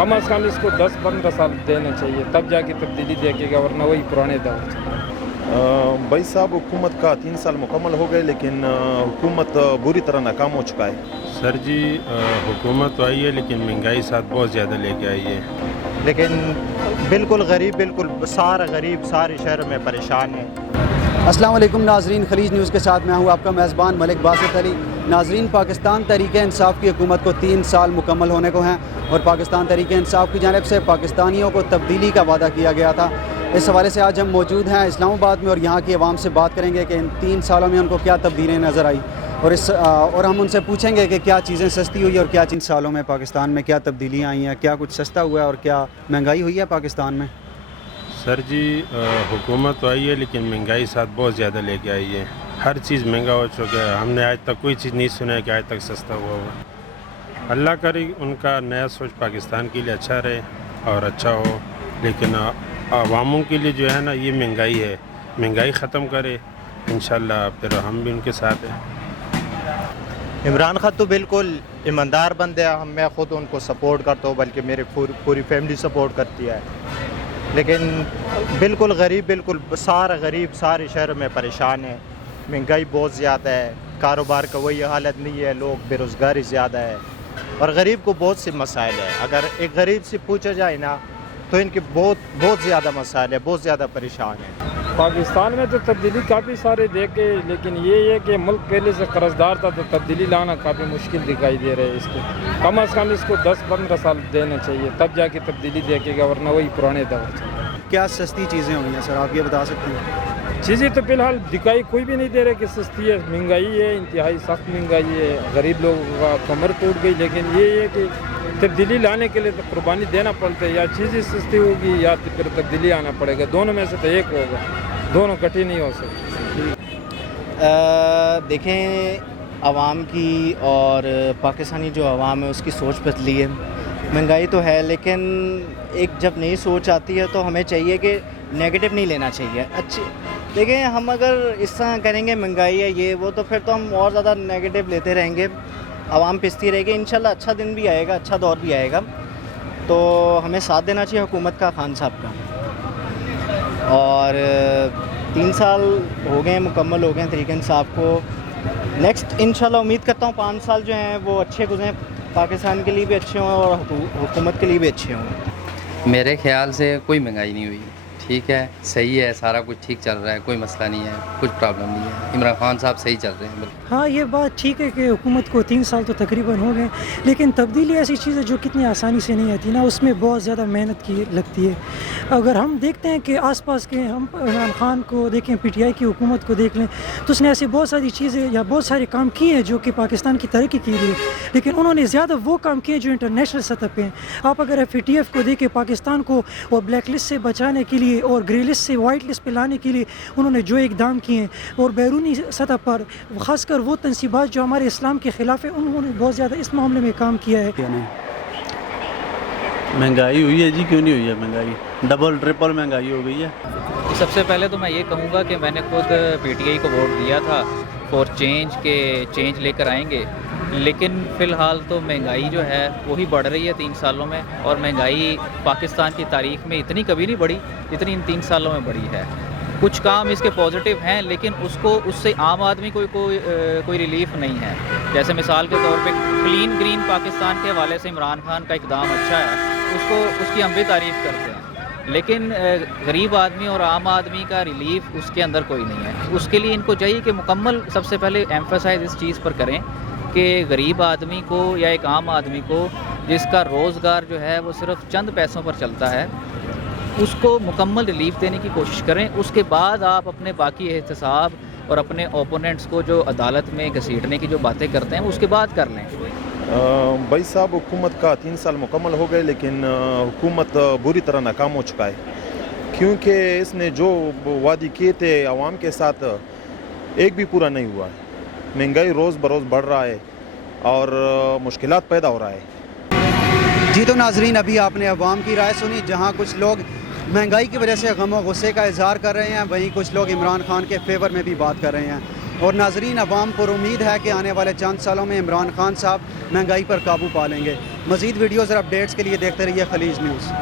कम अज़ कम इसको 10-15 साल देना चाहिए, तब जाके तब्दीली देखेगा, वरना वही पुराने दौर से। भाई साहब, हुकूमत का 3 साल मुकम्मल हो गए, लेकिन हुकूमत बुरी तरह नाकाम हो चुका है। सर जी, हुकूमत तो आई है लेकिन महंगाई साथ बहुत ज़्यादा लेके आई है। लेकिन बिल्कुल गरीब सारे शहर में परेशान है। अस्सलाम वालेकुम नाजरीन, खलीज न्यूज़ के साथ मैं हूँ आपका मेज़बान मलिक बासित अली। नाजरीन, पाकिस्तान तहरीक-ए-इंसाफ की हुकूमत को 3 साल मुकम्मल होने को हैं और पाकिस्तान तहरीक-ए-इंसाफ की जानिब से पाकिस्तानियों को तब्दीली का वादा किया गया था। इस हवाले से आज हम मौजूद हैं इस्लामाबाद में और यहाँ की आवाम से बात करेंगे कि इन 3 सालों में उनको क्या तब्दीलियाँ नज़र आई और हम उनसे पूछेंगे कि क्या चीज़ें सस्ती हुई और क्या 3 सालों में पाकिस्तान में क्या तब्दीलियाँ आई हैं, क्या कुछ सस्ता हुआ है और क्या महंगाई हुई है पाकिस्तान में। सर जी, हुकूमत तो आई है लेकिन महंगाई साथ बहुत ज़्यादा लेके आई है। हर चीज़ महंगा हो चुका है। हमने आज तक कोई चीज़ नहीं सुना है कि आज तक सस्ता हुआ हो। अल्लाह करे उनका नया सोच पाकिस्तान के लिए अच्छा रहे और अच्छा हो, लेकिन अवामों के लिए जो है ना, ये महंगाई ख़त्म करे इंशाल्लाह, फिर हम भी उनके साथ हैं। इमरान खान तो बिल्कुल ईमानदार बंदे हैं, मैं ख़ुद उनको सपोर्ट करता हूँ, बल्कि मेरी पूरी फैमिली सपोर्ट करती है। लेकिन बिल्कुल गरीब सारे शहर में परेशान है। महंगाई बहुत ज़्यादा है, कारोबार का वही हालत नहीं है, लोग बेरोज़गारी ज़्यादा है और गरीब को बहुत से मसाइल है। अगर एक गरीब से पूछा जाए ना, तो इनके बहुत ज़्यादा मसाइल है, बहुत ज़्यादा परेशान है। पाकिस्तान में तो तब्दीली काफ़ी सारे देखे, लेकिन ये है कि मुल्क पहले से कर्जदार था, तो तब्दीली लाना काफ़ी मुश्किल दिखाई दे रहा है। इसको कम अज़ कम इसको 10-15 साल देना चाहिए, तब जाके तब्दीली देखेगा, वरना वही पुराने दौर से। क्या सस्ती चीज़ें हुई हैं सर, आप ये बता सकते हैं। चीज़ें तो फ़िलहाल दिखाई कोई भी नहीं दे रहा कि सस्ती है। महंगाई है, इंतहाई सख्त महंगाई है, गरीब लोगों का कमर टूट गई। लेकिन ये है कि तब्दीली लाने के लिए तो कुर्बानी देना पड़ता है, या चीज़ें सस्ती होगी या फिर तब्दीली आना पड़ेगा। दोनों में से तो एक होगा, दोनों इकट्ठी नहीं हो सकती। देखें, आवाम की और पाकिस्तानी जो आवाम है उसकी सोच बदली है। महंगाई तो है, लेकिन एक जब नई सोच आती है तो हमें चाहिए कि नेगेटिव नहीं लेना चाहिए। अच्छी देखें, हम अगर इस तरह करेंगे महंगाई है ये वो, तो फिर तो हम और ज़्यादा नेगेटिव लेते रहेंगे, आवाम पिसती रहेगी। इंशाल्लाह अच्छा दिन भी आएगा, अच्छा दौर भी आएगा, तो हमें साथ देना चाहिए हुकूमत का, खान साहब का। और 3 साल हो गए, मुकम्मल हो गए तहरीक-ए-इंसाफ को। नेक्स्ट इंशाल्लाह उम्मीद करता हूँ 5 साल जो हैं वो अच्छे गुजरें, पाकिस्तान के लिए भी अच्छे हों और हुकूमत के लिए भी अच्छे हों। मेरे ख्याल से कोई महंगाई नहीं हुई, ठीक है, सही है, सारा कुछ ठीक चल रहा है, कोई मसला नहीं है, कुछ प्रॉब्लम नहीं है। इमरान खान साहब सही चल रहे हैं। हाँ, ये बात ठीक है कि हुकूमत को 3 साल तो तकरीबन हो गए, लेकिन तब्दीली ऐसी चीज़ है जो कितनी आसानी से नहीं आती ना, उसमें बहुत ज़्यादा मेहनत की लगती है। अगर हम देखते हैं कि आसपास के, हम इमरान खान को देखें, PTI की हुकूमत को देख लें, तो उसने ऐसी बहुत सारी चीज़ें या बहुत सारे काम किए हैं जो कि पाकिस्तान की तरक्की के लिए, लेकिन उन्होंने ज़्यादा वो काम किए जो इंटरनेशनल सतह पे हैं। आप अगर FATF को देखें, पाकिस्तान को और ब्लैक लिस्ट से बचाने के लिए और ग्रे लिस्ट से वाइट लिस्ट पे लाने के लिए उन्होंने जो इकदाम किए हैं, और बैरूनी सतह पर ख़ासकर वो तनसीबात जो हमारे इस्लाम के ख़िलाफ़ है, उन्होंने बहुत ज़्यादा इस मामले में काम किया है। महंगाई हुई है जी, क्यों नहीं हुई है महंगाई, डबल ट्रिपल महंगाई हो गई है। सबसे पहले तो मैं ये कहूँगा कि मैंने खुद PTI को वोट दिया था फॉर चेंज के चेंज लेकर आएंगे, लेकिन फ़िलहाल तो महंगाई जो है वही बढ़ रही है 3 सालों में, और महंगाई पाकिस्तान की तारीख़ में इतनी कभी नहीं बढ़ी जितनी इन 3 सालों में बढ़ी है। कुछ काम इसके पॉजिटिव हैं, लेकिन उससे आम आदमी कोई रिलीफ नहीं है। जैसे मिसाल के तौर पे क्लीन ग्रीन पाकिस्तान के हवाले से इमरान खान का इकदाम अच्छा है, उसकी हम भी तारीफ़ करते हैं, लेकिन गरीब आदमी और आम आदमी का रिलीफ उसके अंदर कोई नहीं है। उसके लिए इनको चाहिए कि मुकम्मल सबसे पहले एम्फसाइज इस चीज़ पर करें कि गरीब आदमी को या एक आम आदमी को जिसका रोज़गार जो है वो सिर्फ चंद पैसों पर चलता है, उसको मुकम्मल रिलीफ देने की कोशिश करें। उसके बाद आप अपने बाकी एहतसाब और अपने ओपोनेंट्स को जो अदालत में घसीटने की जो बातें करते हैं उसके बाद कर लें। भाई साहब, हुकूमत का 3 साल मुकम्मल हो गए, लेकिन हुकूमत बुरी तरह नाकाम हो चुका है, क्योंकि इसने जो वादे किए थे आवाम के साथ एक भी पूरा नहीं हुआ है। महंगाई रोज़ बरोज़ बढ़ रहा है और मुश्किलात पैदा हो रहा है। जी तो नाजरीन, अभी आपने अवाम की राय सुनी, जहाँ कुछ लोग महंगाई की वजह से गम और गुस्से का इजहार कर रहे हैं, वहीं कुछ लोग इमरान खान के फेवर में भी बात कर रहे हैं। اور ناظرین عوام پر امید ہے کہ آنے والے چند سالوں میں عمران خان صاحب مہنگائی پر قابو پا لیں گے۔ مزید ویڈیوز اور اپڈیٹس کے لیے دیکھتے رہیے خلیج نیوز۔